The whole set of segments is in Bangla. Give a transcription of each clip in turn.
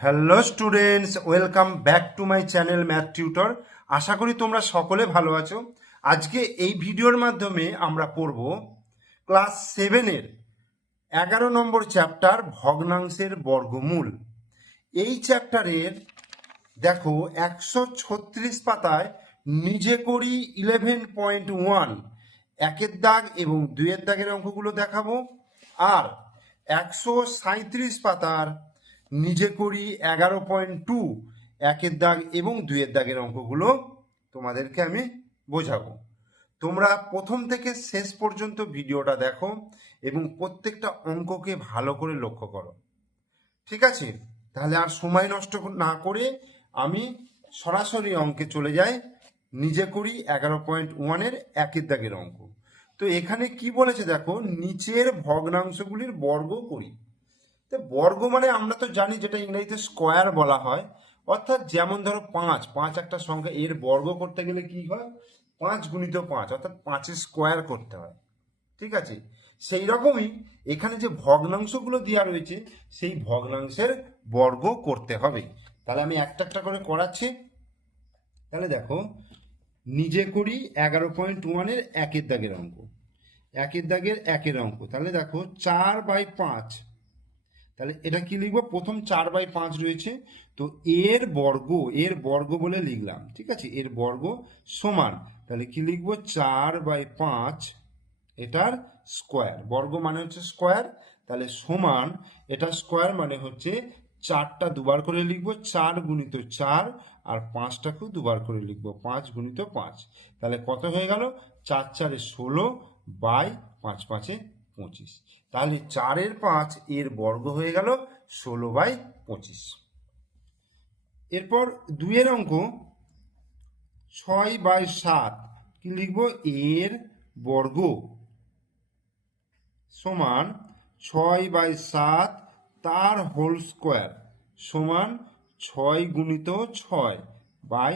Hello students welcome back to my channel math tutor আশা করি তোমরা সকলে ভালো আছো। আজকে এই ভিডিওর মাধ্যমে আমরা পড়ব ক্লাস সেভেনের এগারো নম্বর চ্যাপ্টার ভগ্নাংশের বর্গমূল। এই চ্যাপ্টারের দেখো, একশো ছত্রিশ পাতায় নিজে করি ইলেভেন পয়েন্ট ওয়ান একের দাগ এবং দুইয়ের দাগের অঙ্কগুলো দেখাবো। আর একশো সাঁত্রিশ পাতার নিজে করি এগারো পয়েন্ট টু একের দাগ এবং দুইয়ের দাগের অঙ্কগুলো তোমাদেরকে আমি বোঝাবো। তোমরা প্রথম থেকে শেষ পর্যন্ত ভিডিওটা দেখো এবং প্রত্যেকটা অঙ্ককে ভালো করে লক্ষ্য করো। ঠিক আছে? তাহলে আর সময় নষ্ট না করে আমি সরাসরি অঙ্কে চলে যাই। নিজে করি এগারো পয়েন্ট ওয়ানের একের দাগের অঙ্ক। তো এখানে কি বলেছে দেখো? নিচের ভগ্নাংশগুলির বর্গ করি। তো বর্গ মানে আমরা তো জানি যেটা ইংরেজিতে স্কোয়ার বলা হয়, অর্থাৎ যেমন ধরো পাঁচ পাঁচ একটা সংখ্যা, এর বর্গ করতে গেলে কি হয়? পাঁচ গুণিত পাঁচ, অর্থাৎ পাঁচের স্কোয়ার করতে হয়। ঠিক আছে? সেই রকমই এখানে যে ভগ্নাংশগুলো দেওয়া রয়েছে, সেই ভগ্নাংশের বর্গ করতে হবে। তাহলে আমি একটা একটা করে করাচ্ছি। তাহলে দেখো, নিজে করি এগারো পয়েন্ট ওয়ানের একের দাগের অঙ্ক। একের দাগের একের অঙ্ক। তাহলে দেখো, চার বাই পাঁচ তাহলে এটা কি লিখব? প্রথম চার বাই পাঁচ রয়েছে। তো এর বর্গ এর বর্গ বলে লিখলাম, ঠিক আছে? এর বর্গ সমান, তাহলে কি লিখব? চার বাই পাঁচ, এটার স্কোয়ার। বর্গ মানে হচ্ছে স্কোয়ার, তাহলে সমান, এটা স্কোয়ার মানে হচ্ছে চারটা দুবার করে লিখব, চার গুণিত চার, আর পাঁচটাকেও দুবার করে লিখব, পাঁচ গুণিত পাঁচ। তাহলে কত হয়ে গেল? চার চারে ষোলো বাই পাঁচ, পাঁচে পঁচিশ। তাহলে চারের পাঁচ এর বর্গ হয়ে গেল ষোলো বাই পঁচিশ। এরপর দুইয়ের অঙ্ক ছয় বাই সাত, কি লিখব? এর বর্গ সমান ছয় বাই সাত তার হোল স্কোয়ার সমান ছয় গুণিত ছয় বাই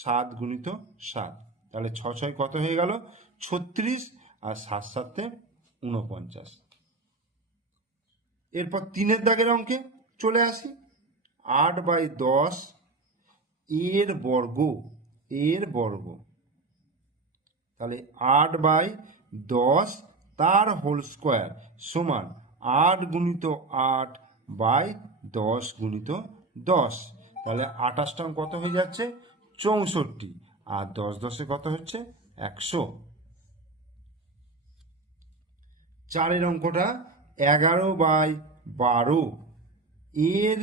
সাত গুণিত সাত। তাহলে ছ ছয় কত হয়ে গেল? ছত্রিশ আর সাত সাতে উনপঞ্চাশ এরপর তিনের দাগের অঙ্কে চলে আসি। আট বাই দশ এর বর্গ এর বর্গ। তাহলে আট বাই দশ তার হোল স্কোয়ার সমান আট গুণিত আট বাই দশ গুণিত দশ। তাহলে আঠাশটা কত হয়ে যাচ্ছে? চৌষট্টি। আর দশ দশে কত হচ্ছে? একশো। চারের অঙ্কটা এগারো বাই বারো এর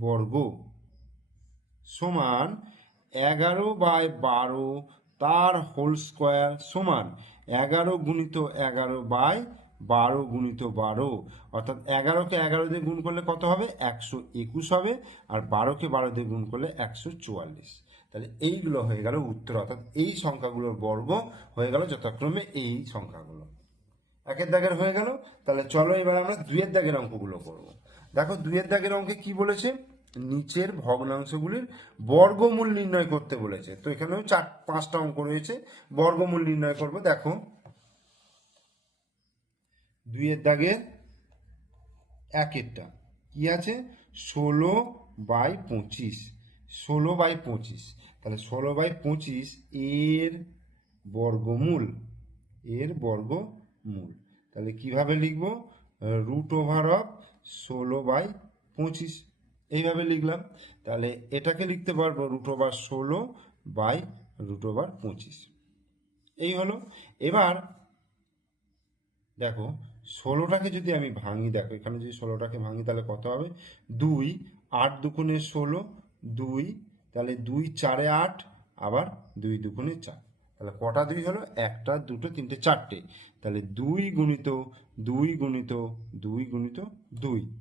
বর্গ সমান এগারো বাই বারো তার হোল স্কোয়ার সমান এগারো গুণিত এগারো বাই বারো গুণিত বারো। অর্থাৎ এগারোকে এগারো দিয়ে গুণ করলে কত হবে? একশো একুশ হবে। আর বারোকে বারো দিয়ে গুণ করলে একশো চুয়াল্লিশ। তাহলে এইগুলো হয়ে গেল উত্তর। অর্থাৎ এই সংখ্যাগুলোর বর্গ হয়ে গেল যথাক্রমে এই সংখ্যাগুলো। একের দাগের হয়ে গেল, তাহলে চলো এবার আমরা দুইয়ের দাগের অঙ্কগুলো করব। দেখো, দুইয়ের দাগের অঙ্কে কি বলেছে? নিচের ভগ্নাংশগুলির বর্গমূল নির্ণয় করতে বলেছে। তো এখানেও চার, পাঁচটা অঙ্ক রয়েছে, বর্গমূল নির্ণয় করব। দেখো, দুইয়ের দাগের একেরটা কি আছে? ষোলো বাই পঁচিশ, ষোলো বাই পঁচিশ। তাহলে ষোলো বাই পঁচিশ এর বর্গমূল, এর বর্গমূল তাহলে কীভাবে লিখব? রুট ওভার অফ ষোলো বাই পঁচিশ। এইভাবে লিখলাম। তাহলে এটাকে লিখতে পারব রুট ওভার ষোলো বাই রুট ওভার পঁচিশ। এই হলো। এবার দেখো, ষোলোটাকে যদি আমি ভাঙি, দেখো, এখানে যদি ষোলোটাকে ভাঙি, তাহলে কত হবে? দুই, আট দুগুণে ষোলো, দুই, তাহলে দুই চারে আট, আবার দুই দুগুণে চার। তাহলে কটা দুই হলো? একটা, দুটো, তিনটে, চারটে। তাহলে দুই গুণিত দুই গুণিত দুই গুণিত দুই।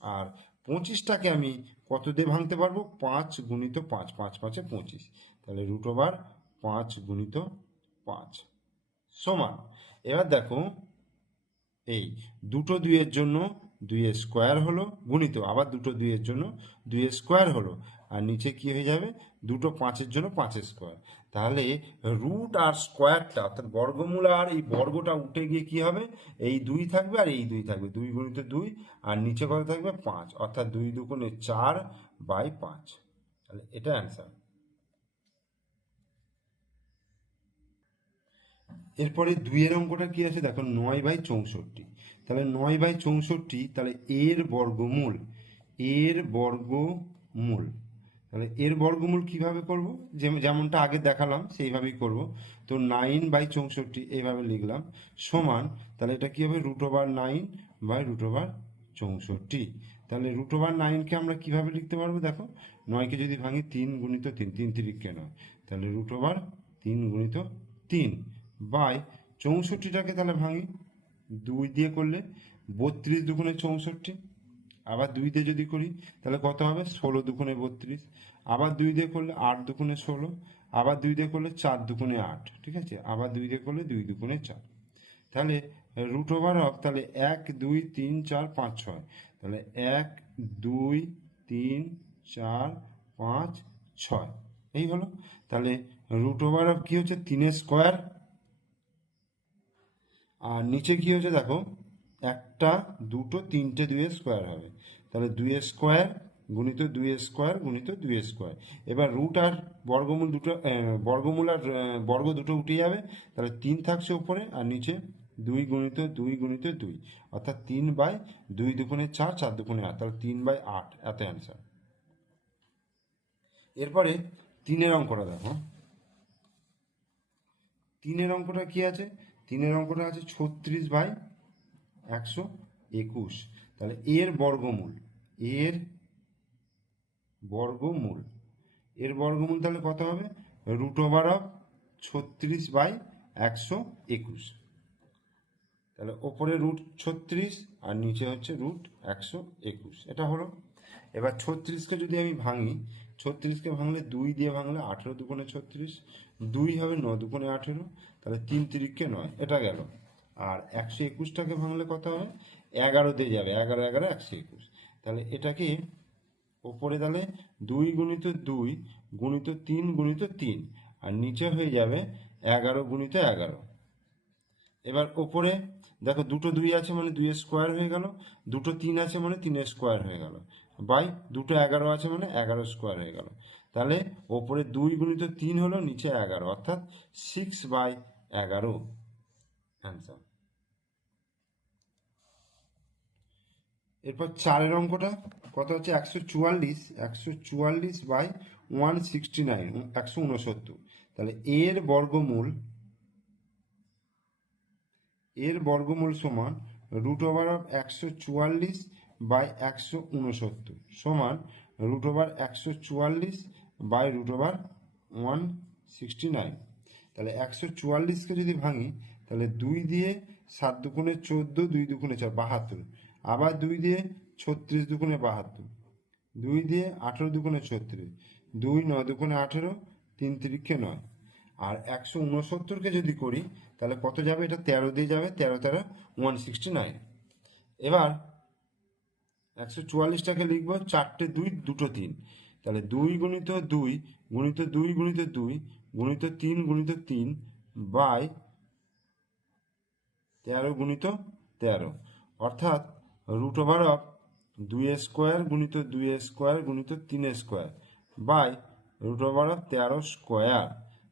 আর পঁচিশটাকে আমি কত দিয়ে ভাঙতে পারব? পাঁচ গুণিত পাঁচ পাঁচ, পাঁচে পঁচিশ। তাহলে রুট ওভার পাঁচ গুণিত পাঁচ। সমান। এবার দেখো, এই দুটো দুইয়ের জন্য দুইয়ের স্কোয়ার হলো, গুণিত, আবার দুটো দুইয়ের জন্য দুইয়ের স্কোয়ার হলো, আর নিচে কি হয়ে যাবে? দুটো পাঁচের জন্য পাঁচের স্কোয়ার। তাহলে রুট আর স্কোয়ারটা, অর্থাৎ বর্গমূল আর এই বর্গটা উঠে গিয়ে কি হবে? এই দুই থাকবে আর এই দুই থাকবে, দুই গুণিত দুই, আর নিচে কত থাকবে? পাঁচ, অর্থাৎ দুই দুগুণে চার বাই পাঁচ। তাহলে এটা অ্যান্সার এরপরে দুইয়ের অঙ্কটা কি আছে? দেখো, নয় বাই চৌষট্টি। তাহলে নয় বাই চৌষট্টি, তাহলে এর বর্গমূল এর বর্গমূল। তাহলে এর বর্গমূল কীভাবে করব? যে- যেমনটা আগে দেখালাম, সেইভাবেই করব। তো নাইন বাই চৌষট্টি এইভাবে লিখলাম, সমান, তাহলে এটা কি হবে? Root over nine by root over চৌষট্টি। তাহলে রুট ওভার নাইনকে আমরা কীভাবে লিখতে পারব? দেখো, নয়কে যদি ভাঙি, তিন গুণিত তিন তিন তিরিককে নয় তাহলে রুট ওভার তিন গুণিত তিন বাই চৌষট্টিটাকে তাহলে ভাঙি দুই দিয়ে করলে বত্রিশ দুগুণে চৌষট্টি, আবার দুই দিয়ে যদি করি, তাহলে কত হবে? ষোলো দুগুণে বত্রিশ, আবার দুই দিয়ে করলে আট দুগুণে ষোলো, আবার দুই দিয়ে করলে চার দুগুণে আট, ঠিক আছে? আবার দুই দিয়ে করলে দুই দুগুণে চার। তাহলে রুট ওভার অফ তাহলে এক, দুই, তিন, চার, পাঁচ, ছয়। তাহলে এক, দুই, তিন, চার, পাঁচ, ছয়। এই হলো। তাহলে রুট ওভার অফ কি হচ্ছে? তিনের স্কোয়ার আর নিচে কি হচ্ছে দেখো? একটা, দুটো, তিনটে দুইয়ের স্কোয়ার হবে। তাহলে দুইয়ের স্কোয়ার গুণিত দুইয়ের স্কোয়ার গুণিত দুইয়ের স্কোয়ার এবার রুট আর বর্গমূল দুটো বর্গমূল আর বর্গ দুটো উঠে যাবে। তাহলে তিন থাকছে উপরে আর নিচে দুই গুণিত দুই গুণিত দুই। অর্থাৎ তিন বাই দুই দুগুণে চার চার দুগুণে আট। তাহলে তিন বাই আট, এত অ্যান্সার এরপরে তিনের অঙ্কটা দেখো। তিনের অঙ্কটা কি আছে? তিনের অঙ্কটা আছে ছত্রিশ বাই একশো একুশ। তাহলে এর বর্গমূল এর বর্গমূল এর বর্গমূল তাহলে কত হবে? রুট ওভার অফ ছত্রিশ বাই একশো একুশ। তাহলে ওপরে রুট ছত্রিশ আর নিচে হচ্ছে রুট একশো একুশ। এটা হলো। এবার ছত্রিশকে যদি আমি ভাঙি, ছত্রিশকে ভাঙলে দুই দিয়ে ভাঙলে আঠেরো দুগুণে ছত্রিশ দুই হবে ন দুগুণে আঠেরো, তাহলে তিন তিরিখকে নয়, এটা গেল। আর একশো একুশটাকে ভাঙলে কত হবে? এগারো দিয়ে যাবে, এগারো এগারো, একশো একুশ। তাহলে এটাকে ওপরে তাহলে দুই গুণিত দুই গুণিত তিন গুণিত তিন, আর নিচে হয়ে যাবে এগারো গুণিত এগারো। এবার ওপরে দেখো দুটো দুই আছে মানে দুইয়ের স্কোয়ার হয়ে গেল, দুটো তিন আছে মানে তিনের স্কোয়ার হয়ে গেল। বাই, দুটো এগারো আছে মানে এগারো স্কোয়ার হয়ে গেল। তাহলে ওপরে দুই গুণিত তিন হলো নিচে এগারো, অর্থাৎ সিক্স বাই এগারো। অ্যান্সার এরপর চারের অঙ্কটা, কত হচ্ছে? একশো চুয়াল্লিশ একশো চুয়াল্লিশ বাই ওয়ান সিক্সটি নাইন একশো উনসত্তর। তাহলে এর বর্গমূল এর বর্গমূল সমান রুট ওভার অফ একশো চুয়াল্লিশ বাই একশো উনসত্তর, সমান রুট ওভার একশো চুয়াল্লিশ by root over one sixty nine. তাহলে একশো চুয়াল্লিশকে যদি ভাঙি, তাহলে দুই দিয়ে সাত দুগুণে চোদ্দ, দুই দুগুণে চার, বাহাত্তর। আবার দুই দিয়ে ছত্রিশ দুগুণে বাহাত্তর। দুই দিয়ে আঠেরো দুগুণে ছত্রিশ। দুই নয় দুগুণে আঠেরো, তিন তিরিখে নয়। আর একশো উনসত্তরকে যদি করি, তাহলে কত যাবে? এটা তেরো দিয়ে যাবে, তেরো তেরো, ওয়ান সিক্সটি নাইন। এবার একশো চুয়াল্লিশটাকে লিখব, চারটে দুই, দুটো তিন। তাহলে দুই গুণিত দুই গুণিত দুই গুণিত দুই গুণিত তিন গুণিত তিন বাই তেরো গুণিত তেরো। অর্থাৎ রুট ওভার অফ দুই স্কোয়ার গুণিত দুই স্কোয়ার গুণিত তিন square by root over of তেরো স্কোয়ার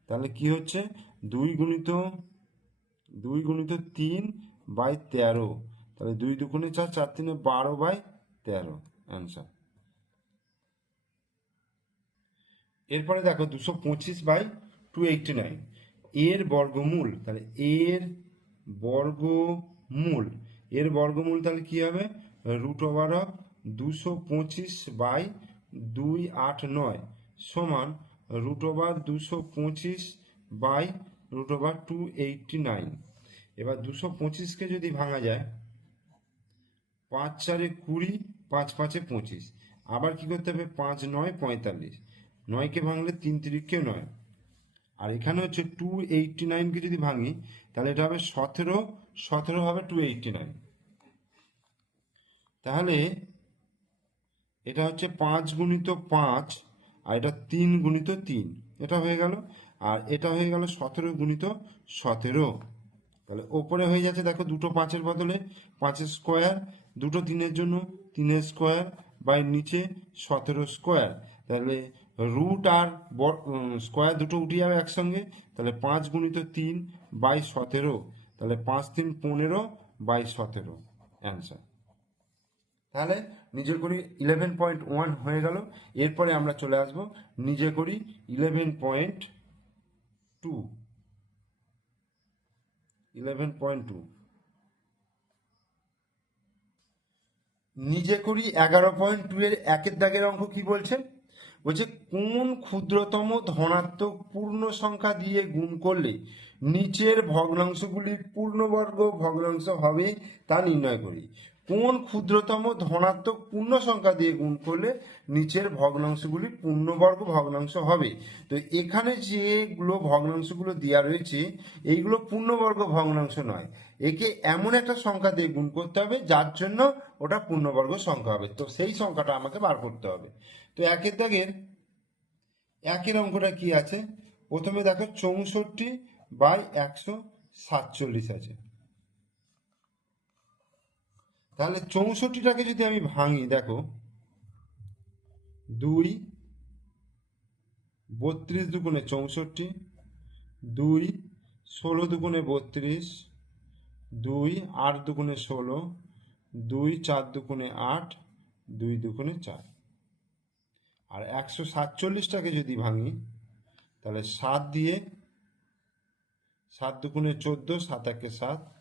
তাহলে কি হচ্ছে? দুই গুণিত দুই গুণিত তিন বাই তেরো। তাহলে দুই দুগুণে চার চার তিনে বারো বাই তেরো। অ্যান্সার এরপরে দেখো দুশো পঁচিশ বাই টু এইটটি নাইন এর বর্গমূল, তাহলে এর বর্গমূল এর বর্গমূল তাহলে কি হবে? রুট ওভার অফ দুশো পঁচিশ বাই দুই আট নয় সমান রুট ওভার দুশো পঁচিশ by root over two eighty nine এবার দুশো পঁচিশকে যদি ভাঙা যায়, পাঁচ চারে কুড়ি, পাঁচ পাঁচে পঁচিশ। আবার কি করতে হবে? পাঁচ নয় পঁয়তাল্লিশ। নয়কে ভাঙলে তিন তিরিখকে নয়। আর এখানে হচ্ছে টু এইটটি নাইনকে যদি ভাঙি, তাহলে এটা হবে সতেরো সতেরো হবে টু এইটটি নাইন তাহলে এটা হচ্ছে পাঁচ গুণিত পাঁচ, আর এটা তিন গুণিত তিন। এটা হয়ে গেল। আর এটা হয়ে গেল সতেরো গুণিত সতেরো। তাহলে ওপরে হয়ে যাচ্ছে, দেখো দুটো পাঁচের বদলে পাঁচের স্কোয়ার, দুটো তিনের জন্য তিনের স্কোয়ার বাই নিচে সতেরো স্কোয়ার। তাহলে রুট আর স্কোয়ার দুটো উঠে যাবে একসঙ্গে, তাহলে পাঁচ গুণিত তিন বাই সতেরো, তাহলে পাঁচ তিন পনেরো বাই সতেরো অ্যান্সার তাহলে নিজে করি ইলেভেন পয়েন্ট ওয়ান হয়ে গেল, এরপরে আমরা চলে আসব নিজে করি eleven point two eleven point two নিজে করি এগারো পয়েন্ট টু এর একের দাগের অঙ্ক কি বলছে? বলছে কোন ক্ষুদ্রতম ধনাত্মক পূর্ণ সংখ্যা দিয়ে গুণ করলে নিচের ভগ্নাংশগুলির পূর্ণবর্গ ভগ্নাংশ হবে তা নির্ণয় করি। কোন ক্ষুদ্রতম ধনাত্মক পূর্ণ সংখ্যা দিয়ে গুণ করলে নিচের ভগ্নাংশগুলি পূর্ণবর্গ ভগ্নাংশ হবে? তো এখানে যেগুলো ভগ্নাংশগুলো দেওয়া রয়েছে, এইগুলো পূর্ণবর্গ ভগ্নাংশ নয়। একে এমন একটা সংখ্যা দিয়ে গুণ করতে হবে, যার জন্য ওটা পূর্ণবর্গ সংখ্যা হবে। তো সেই সংখ্যাটা আমাকে বার করতে হবে। তো একের দাগের, একের অঙ্কটা কি আছে? প্রথমে দেখো চৌষট্টি বাই একশো সাতচল্লিশ আছে। তাহলে চৌষট্টিটাকে যদি আমি ভাঙি, দেখো, দুই, বত্রিশ দুগুণে চৌষট্টি, দুই, ষোলো দুগুণে বত্রিশ দুই আট দুগুণে ষোলো, দুই চার দুগুণে আট, দুই দুগুণে চার। আর একশো সাতচল্লিশটাকে যদি ভাঙি, তাহলে সাত দিয়ে সাত দুগুণে চোদ্দ, সাত একে সাত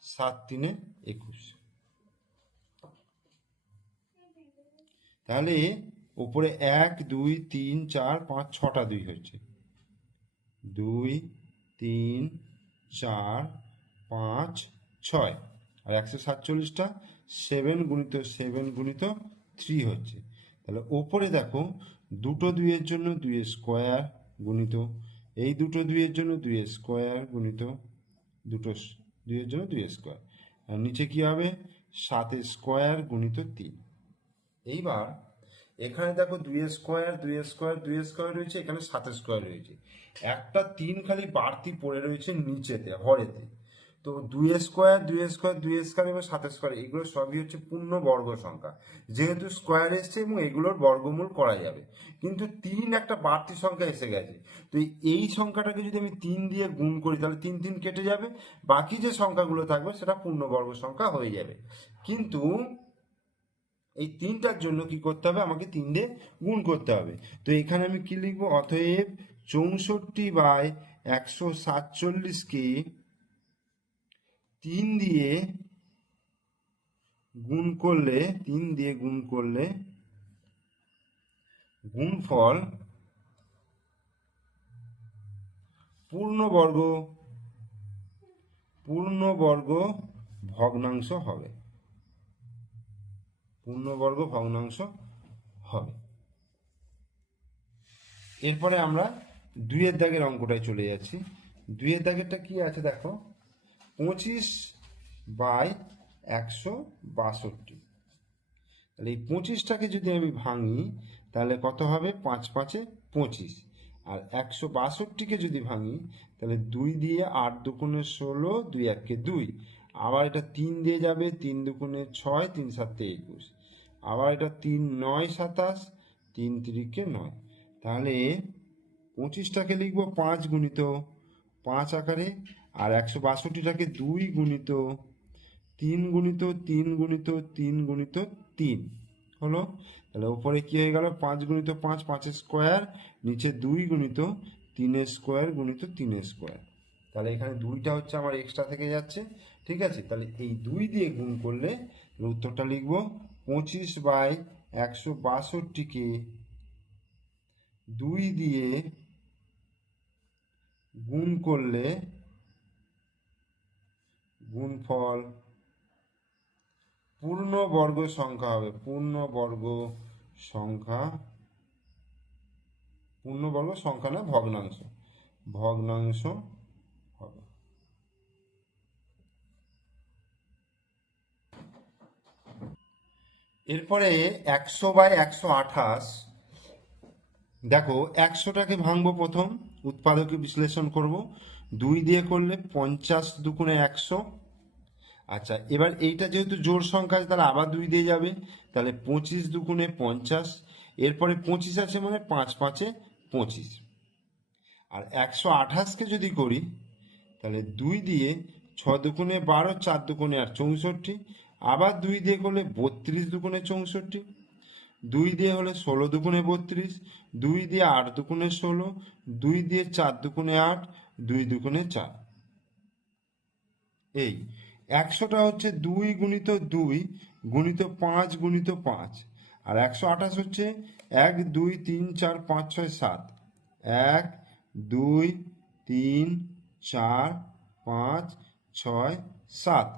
সাত তিনে একুশ। তাহলে উপরে এক, দুই, তিন, চার, পাঁচ, ছটা দুই হয়েছে। দুই, তিন, চার পাঁচ, ছয়। আর একশো সাতচল্লিশটা সেভেন গুণিত সেভেন গুণিত থ্রি হচ্ছে। তাহলে ওপরে দেখো, দুটো দুইয়ের জন্য দুইয়ের স্কোয়ার গুণিত, এই দুটো দুইয়ের জন্য দুইয়ের স্কোয়ার গুণিত, দুটো দুইয়ের জন্য দুইয়ের স্কোয়ার আর নিচে কি হবে? সাতের স্কোয়ার গুণিত তিন। এইবার এখানে দেখো দুই স্কোয়ার দুই স্কোয়ার দুই স্কোয়ার রয়েছে, এখানে সাত স্কোয়ার রয়েছে। একটা তিন খালি বাড়তি পড়ে রয়েছে নিচেতে, হরেতে। তো দুই স্কোয়ার দুই স্কোয়ার দুই স্কোয়ার এবং সাত স্কোয়ার, এগুলো সবই হচ্ছে পূর্ণ বর্গ সংখ্যা। যেহেতু স্কোয়ার এসছে এবং এগুলোর বর্গমূল করা যাবে। কিন্তু তিন একটা বাড়তি সংখ্যা এসে গেছে। তো এই সংখ্যাটাকে যদি আমি তিন দিয়ে গুণ করি, তাহলে তিন তিন কেটে যাবে। বাকি যে সংখ্যাগুলো থাকবে, সেটা পূর্ণবর্গ সংখ্যা হয়ে যাবে। কিন্তু এই তিনটার জন্য কি করতে হবে? আমাকে তিন দিয়ে গুণ করতে হবে। তো এখানে আমি কি লিখব? অতএব চৌষট্টি বাই একশো সাতচল্লিশকে তিন দিয়ে গুণ করলে, তিন দিয়ে গুণ করলে গুণফল পূর্ণবর্গ পূর্ণবর্গ ভগ্নাংশ হবে। পূর্ণবর্গ ভগ্নাংশ হবে। এরপরে আমরা দুইয়ের দাগের অঙ্কটায় চলে যাচ্ছি। দুইয়ের দাগেরটা কি আছে দেখো? পঁচিশ বাই একশো বাষট্টি। তাহলে এই পঁচিশটাকে যদি আমি ভাঙি, তাহলে কত হবে? পাঁচ পাঁচে পঁচিশ। আর একশো বাষট্টিকে যদি ভাঙি, তাহলে দুই দিয়ে আট দুগুণে ষোলো, দুই এককে দুই। আবার এটা তিন দিয়ে যাবে, তিন দুগুণে ছয়, তিন সাতে একুশ। আবার এটা তিন নয় সাতাশ, তিন তিরিকে নয়। তাহলে পঁচিশটাকে লিখব পাঁচ গুণিত পাঁচ আকারে আর একশো বাষট্টিটাকে দুই গুণিত তিন গুণিত তিন গুণিত তিন গুণিত তিন হলো? তাহলে ওপরে কি হয়ে গেল? পাঁচ গুণিত পাঁচ, পাঁচের স্কোয়ার, নিচে দুই গুণিত তিনের স্কোয়ার গুণিত তিনের স্কোয়ার। তাহলে এখানে দুইটা হচ্ছে আমার এক্সট্রা থেকে যাচ্ছে, ঠিক আছে? তাহলে এই দুই দিয়ে গুণ করলে উত্তরটা লিখব, পঁচিশ বাই একশো বাষট্টিকে দুই দিয়ে গুণ করলে গুণফল। পূর্ণ বর্গ সংখ্যা হবে পূর্ণ বর্গ সংখ্যা পূর্ণ বর্গ সংখ্যা না, ভগ্নাংশ। ভগ্নাংশ হবে। এরপরে একশো বাই একশো আঠাশ, দেখো, একশোটাকে ভাঙবো প্রথম, উৎপাদকে বিশ্লেষণ করব। দুই দিয়ে করলে পঞ্চাশ দুগুণে একশো আচ্ছা এবার এইটা যেহেতু জোর সংখ্যা আছে, তাহলে আবার দুই দিয়ে যাবে। তাহলে পঁচিশ দুগুণে পঞ্চাশ, এরপরে পঁচিশ আছে মানে পাঁচ পাঁচে পঁচিশ। আর একশো আঠাশকে যদি করি, তাহলে দুই দিয়ে ছ দুগুণে বারো, চার দুগুণে আর চৌষট্টি। আবার দুই দিয়ে করলে বত্রিশ দুগুণে চৌষট্টি। দুই দিয়ে হলে ষোলো দুগুণে বত্রিশ। দুই দিয়ে আট দুগুণে ষোলো। দুই দিয়ে চার দুগুণে আট। দুই দুগুণে চার। এই একশোটা হচ্ছে দুই গুণিত দুই গুণিত পাঁচ গুণিত পাঁচ। আর একশো আঠাশ হচ্ছে এক, দুই, তিন, চার, পাঁচ, ছয়, সাত। এক, দুই, তিন, চার, পাঁচ, ছয়, সাত।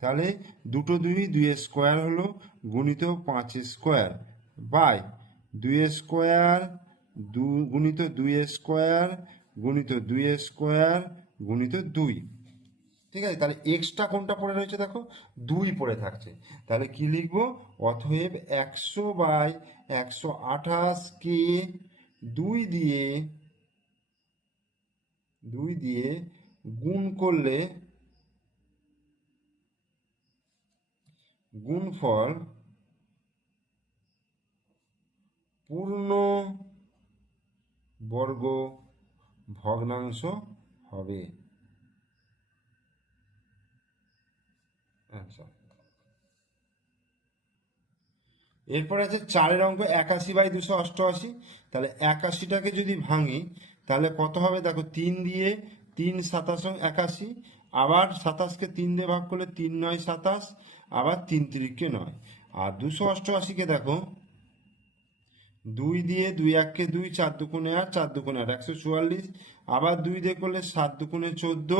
তাহলে দুটো দুই দুই স্কোয়ার হলো গুণিত পাঁচ স্কোয়ার। বাই। দুই স্কোয়ার, দু, গুণিত দুই স্কোয়ার, গুণিত দুই স্কোয়ার, গুণিত দুই। ঠিক আছে? তাহলে এক্সট্রা কোনটা পড়ে রয়েছে দেখো? দুই পড়ে থাকছে। তাহলে কি লিখব? অতএব একশো বাই একশো আঠাশ কে দুই দিয়ে দুই দিয়ে গুণ করলে গুণফল পূর্ণ বর্গ ভগ্নাংশ হবে। আচ্ছা। এরপরে আছে চারের অঙ্ক একাশি বাই দুশো অষ্টআশি। তাহলে একাশিটাকে যদি ভাঙি, তাহলে কত হবে? দেখো, তিন দিয়ে তিন সাতাশ একাশি, আবার সাতাশকে তিন দিয়ে ভাগ করলে তিন নয় সাতাশ, আবার তিন তিরিখকে নয়। আর দুশো অষ্টআশিকে দেখো, দুই দিয়ে দুই এককে দুই, চার দুগুণে আট, চার দুগুণে আট, একশো চুয়াল্লিশ, আবার দুই দিয়ে করলে সাত দুগুণে চোদ্দ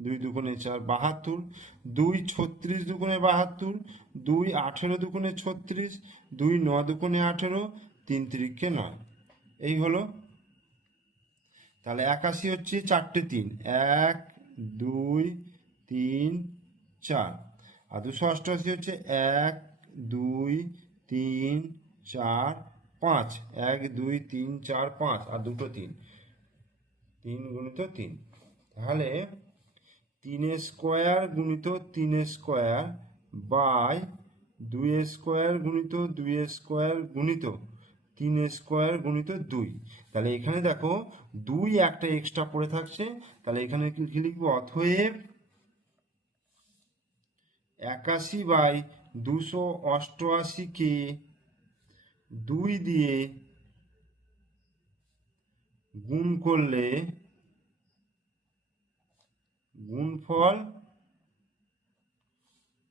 দুই দুগুণে চার বাহাত্তর, দুই ছত্রিশ দুগুণে বাহাত্তর, দুই আঠেরো দুগুণে ছত্রিশ, দুই ন দুগুণে আঠেরো, তিন তিরিখকে নয়। এই হলো, তাহলে একাশি হচ্ছে চারটে তিন, এক, দুই, তিন, চার। আর দুশো অষ্টআশি হচ্ছে এক, দুই, তিন, চার, পাঁচ। এক, দুই, তিন, চার, পাঁচ। আর দুটো তিন। তিন গুণিত তিন। তাহলে তিন স্কোয়ার গুণিত তিন স্কোয়ার বাই দুই স্কোয়ার গুণিত দুই স্কোয়ার গুণিত তিন স্কোয়ার গুণিত দুই। তাহলে এখানে দেখো দুই একটা এক্সট্রা পড়ে থাকছে। তাহলে এখানে কি লিখব? অথয়েব একাশি বাই দুশো অষ্টআশিকে দুই দিয়ে গুণ করলে গুণফল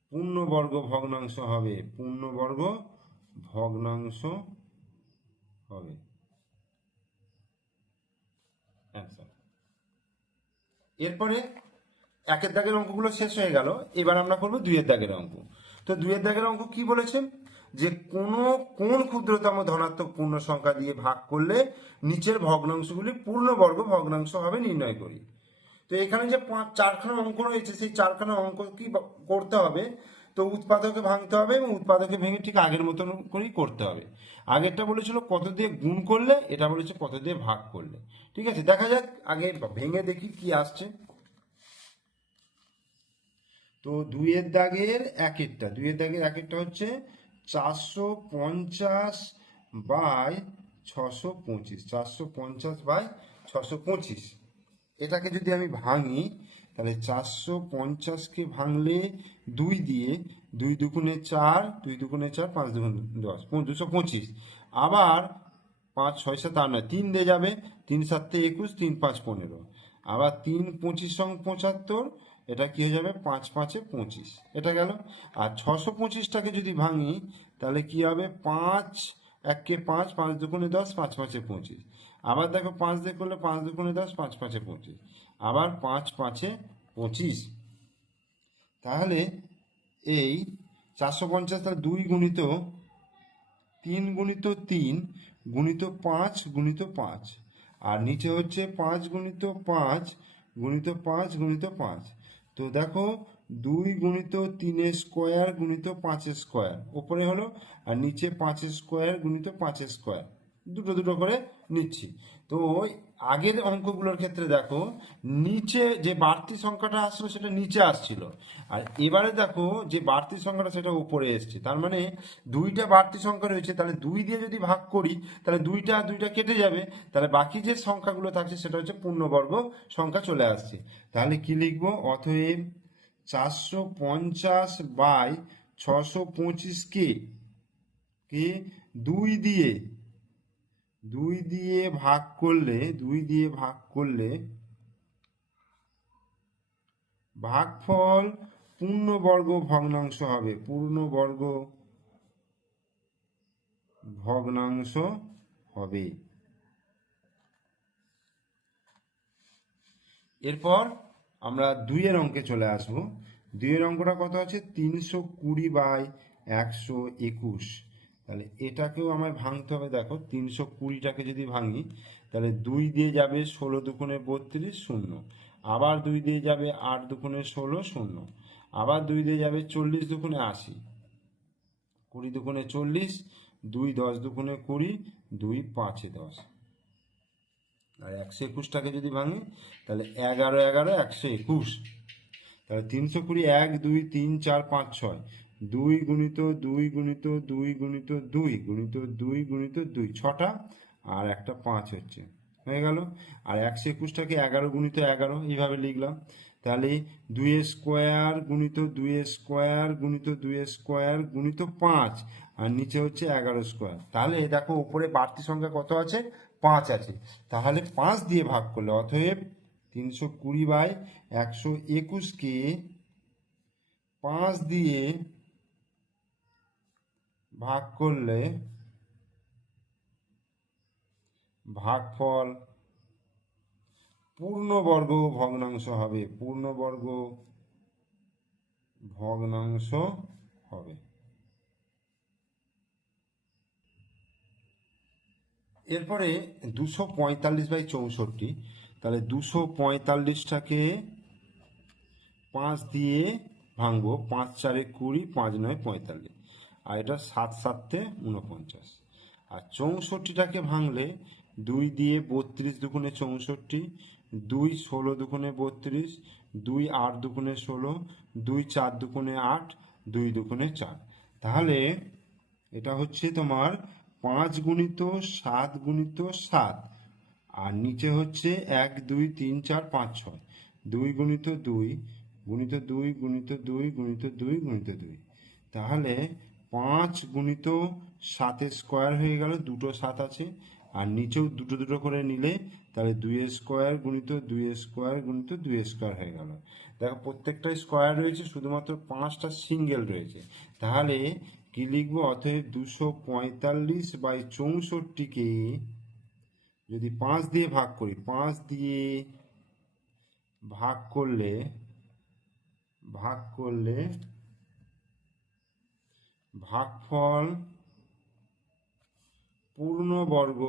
পূর্ণবর্গ ভগ্নাংশ হবে। পূর্ণবর্গ ভগ্নাংশ হবে. এরপরে একের দাগের অঙ্কগুলো শেষ হয়ে গেল। এবার আমরা করব দুইয়ের দাগের অঙ্ক। তো দুইয়ের দাগের অঙ্ক কি বলেছে? যে কোনো, কোন ক্ষুদ্রতম ধনাত্মক পূর্ণ সংখ্যা দিয়ে ভাগ করলে নিচের ভগ্নাংশগুলি পূর্ণবর্গ ভগ্নাংশ হবে নির্ণয় করি। তো এখানে যে পাঁচ চারখানা অঙ্ক রয়েছে, সেই চারখানা অঙ্ক কি করতে হবে? তো উৎপাদকে ভাঙতে হবে এবং উৎপাদকে ভেঙে ঠিক আগের মতন করেই করতে হবে। আগেরটা বলেছিল কত দিয়ে গুণ করলে, এটা বলেছে কত দিয়ে ভাগ করলে। ঠিক আছে, দেখা যাক, আগে ভেঙে দেখি কি আসছে। তো দুইয়ের দাগের একেরটা, দুইয়ের দাগের একেরটা হচ্ছে চারশো পঞ্চাশ বাই ছশো পঁচিশ, চারশো পঞ্চাশ বাই ছশো পঁচিশ। এটাকে যদি আমি ভাঙি, তাহলে চারশো পঞ্চাশকে ভাঙলে দুই দিয়ে দুই দুগুণে চার, দুই দুগুণে চার, পাঁচ দুগুণে দশ দুশো পঁচিশ। আবার পাঁচ, ছয়, সাত, আট, নয়, তিন দিয়ে যাবে, তিন, সাতে একুশ, তিন, পাঁচ, পনেরো। আবার তিন, পঁচিশ, সং, পঁচাত্তর, এটা কি হয়ে যাবে, পাঁচ, পাঁচে পঁচিশ, এটা গেল। আর ছশো পঁচিশটাকে যদি ভাঙি, তাহলে কি হবে, পাঁচ এককে পাঁচ পাঁচ দুগুণে দশ, পাঁচ, পাঁচে পঁচিশ। আবার দেখো পাঁচ দিয়ে করলে পাঁচ দুগুণে দশ, পাঁচ পাঁচে পঁচিশ। আবার পাঁচ পাঁচে পঁচিশ। তাহলে এই চারশো পঞ্চাশ তাহলে দুই গুণিত তিন গুণিত তিন গুণিত পাঁচ গুণিত পাঁচ। আর নিচে হচ্ছে পাঁচ গুণিত পাঁচ গুণিত পাঁচ গুণিত পাঁচ। তো দেখো দুই গুণিত তিনের স্কোয়ার গুণিত পাঁচের স্কোয়ার। ওপরে হলো আর নিচে পাঁচের স্কোয়ার গুণিত পাঁচের স্কোয়ার। দুটো দুটো করে নিচ্ছি। তো আগের অঙ্কগুলোর ক্ষেত্রে দেখো, নিচে যে বাড়তি সংখ্যাটা আসলো সেটা নিচে আসছিল। আর এবারে দেখো, যে বাড়তি সংখ্যাটা সেটা উপরে এসছে। তার মানে দুইটা বাড়তি সংখ্যা রয়েছে, তাহলে দুই দিয়ে যদি ভাগ করি, তাহলে দুইটা দুইটা কেটে যাবে। তাহলে বাকি যে সংখ্যাগুলো থাকছে, সেটা হচ্ছে পূর্ণবর্গ সংখ্যা চলে আসছে। তাহলে কি লিখব? অতএব চারশো পঞ্চাশ বাই ছশো পঁচিশ কে? কে? দুই দিয়ে দুই দিয়ে ভাগ করলে, দুই দিয়ে ভাগ করলে ভাগফল পূর্ণবর্গ ভগ্নাংশ হবে। পূর্ণবর্গ ভগ্নাংশ হবে। এরপর আমরা দুইয়ের অঙ্কে চলে আসব। দুইয়ের অঙ্কটা কত আছে? তিনশো কুড়ি বাই একশো একুশ। তাহলে এটাকেও আমায় ভাঙতে হবে, দেখো তিনশো কুড়িটাকে যদি ভাঙি, তাহলে দুই দিয়ে যাবে ষোলো দুগুণে বত্রিশ শূন্য, আবার দুই দিয়ে যাবে আট দুগুণে ষোলো শূন্য, আবার দুই দিয়ে যাবে চল্লিশ দুগুণে আশি, কুড়ি দুগুণে চল্লিশ, দুই দশ দুগুণে কুড়ি, দুই পাঁচে দশ। আর একশো একুশটাকে যদি ভাঙি, তাহলে এগারো এগারো একশো একুশ, তাহলে তিনশো কুড়ি এক, দুই, তিন, চার, পাঁচ, ছয় দুই গুণিত দুই গুণিত দুই গুণিত দুই গুণিত দুই গুণিত দুই, ছটা, আর একটা পাঁচ হচ্ছে। হয়ে গেল? আর একশো একুশটাকে এগারো গুণিত এগারো, এইভাবে লিখলাম। তাহলে দুই স্কোয়ার গুণিত দুই স্কোয়ার গুণিত দুই স্কোয়ার গুণিত পাঁচ, আর নিচে হচ্ছে এগারো স্কোয়ার। তাহলে দেখো, উপরে বাড়তি সংখ্যা কত আছে? পাঁচ আছে। তাহলে পাঁচ দিয়ে ভাগ করলে অতএব তিনশো কুড়ি বাই একশো একুশকে পাঁচ দিয়ে ভাগ করলে ভাগফল পূর্ণবর্গ ভগ্নাংশ হবে। পূর্ণবর্গ ভগ্নাংশ হবে। এরপরে দুশো পঁয়তাল্লিশ বাই চৌষট্টি, তাহলে দুশো পঁয়তাল্লিশটাকে পাঁচ দিয়ে ভাঙবো। পাঁচ চারে কুড়ি, পাঁচ নয় পঁয়তাল্লিশ। আর এটা সাত সাতে উনপঞ্চাশ আর চৌষট্টিটাকে ভাঙলে দুই দিয়ে বত্রিশ দুগুণে চৌষট্টি, দুই ষোলো দুগুণে বত্রিশ, দুই আট দুগুণে ষোলো, দুই চার দুগুণে আট, দুই দুগুণে চার। তাহলে এটা হচ্ছে তোমার পাঁচ গুণিত সাত গুণিত সাত, আর নিচে হচ্ছে এক, দুই, তিন, চার, পাঁচ, ছয়। দুই গুণিত দুই গুণিত দুই গুণিত দুই গুণিত দুই গুণিত দুই। তাহলে পাঁচ গুণিত সাতের স্কোয়ার হয়ে গেল, দুটো সাত আছে। আর নিচেও দুটো দুটো করে নিলে, তাহলে দুই স্কোয়ার গুণিত দুই স্কোয়ার গুণিত দুই স্কোয়ার হয়ে গেল। দেখো, প্রত্যেকটা স্কোয়ার রয়েছে, শুধুমাত্র পাঁচটা সিঙ্গেল রয়েছে। তাহলে কি লিখব? অতএব দুশো পঁয়তাল্লিশ বাই চৌষট্টিকে যদি পাঁচ দিয়ে ভাগ করি, পাঁচ দিয়ে ভাগ করলে ভাগ করলে ভাগফল পূর্ণবর্গ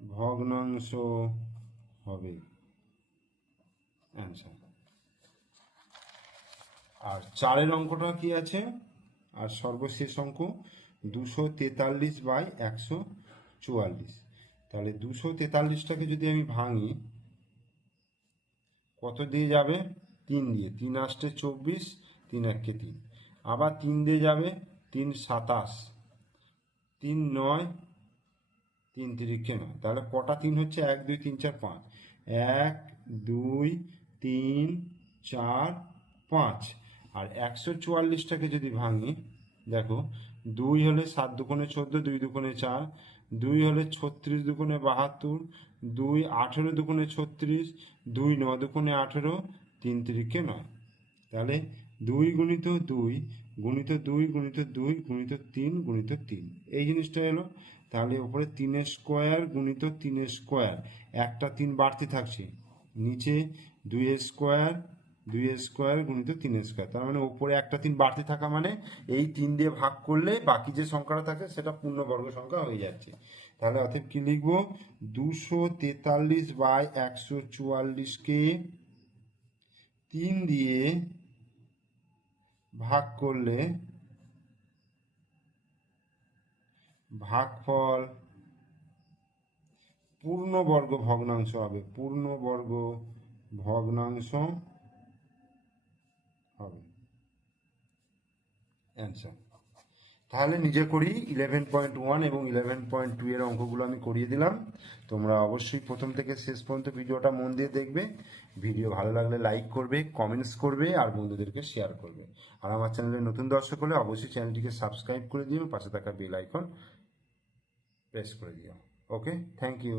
ভগ্নাংশ হবে। আর চারের অঙ্কটা কি আছে? আর সর্বশেষ অঙ্ক দুশো তেতাল্লিশ বাই একশো চুয়াল্লিশ। তাহলে দুশো তেতাল্লিশটাকে যদি আমি ভাঙি, কত দিয়ে যাবে? তিন দিয়ে। তিন আষ্টে চব্বিশ তিন একে তিন। আবার তিন দিয়ে যাবে তিন সাতাশ। তিন নয়, তিন তিরিখে নয়। তাহলে কটা তিন হচ্ছে? এক, দুই, তিন, চার, পাঁচ। এক, দুই, তিন, চার, পাঁচ। আর একশো চুয়াল্লিশটাকে যদি ভাঙি, দেখো, দুই হলে সাত দুকোণে চোদ্দ, দুই দুকোণে চার, দুই হলে ছত্রিশ দুকোণে বাহাত্তর, দুই আঠেরো দুকোণে ছত্রিশ, দুই ন দুকোণে আঠেরো, তিন তিরিখে নয়। তাহলে দুই গুণিত দুই গুণিত দুই গুণিত দুই গুণিত তিন গুণিত তিন এই জিনিসটা এলো। তাহলে উপরে তিনের স্কোয়ার গুণিত তিনের স্কোয়ার একটা তিন বাড়তি থাকছে। নিচে দুই স্কোয়ার দুই স্কোয়ার গুণিত তিন স্কোয়ার তার মানে উপরে একটা তিন বাড়তি থাকা মানে এই তিন দিয়ে ভাগ করলে বাকি যে সংখ্যাটা থাকে সেটা পূর্ণবর্গ সংখ্যা হয়ে যাচ্ছে। তাহলে অতএব কি লিখব? দুশো তেতাল্লিশ বাই একশো চুয়াল্লিশকে তিন দিয়ে ভাগ করলে ভাগফল পূর্ণবর্গ ভগ্নাংশ হবে, পূর্ণবর্গ ভগ্নাংশ হবে। অ্যান্সার তাহলে নিজে করি ইলেভেন পয়েন্ট ওয়ান এবং ইলেভেন পয়েন্ট টু এর অঙ্কগুলো আমি করিয়ে দিলাম। তোমরা অবশ্যই প্রথম থেকে শেষ পর্যন্ত ভিডিওটা মন দিয়ে দেখবে। ভিডিও ভালো লাগলে লাইক করবে কমেন্টস করবে আর বন্ধুদেরকে শেয়ার করবে। আর আমার চ্যানেলে নতুন দর্শক হলে অবশ্যই চ্যানেলটিকে সাবস্ক্রাইব করে দিও, পাশে থাকা বেল আইকন প্রেস করে দিও। Okay thank you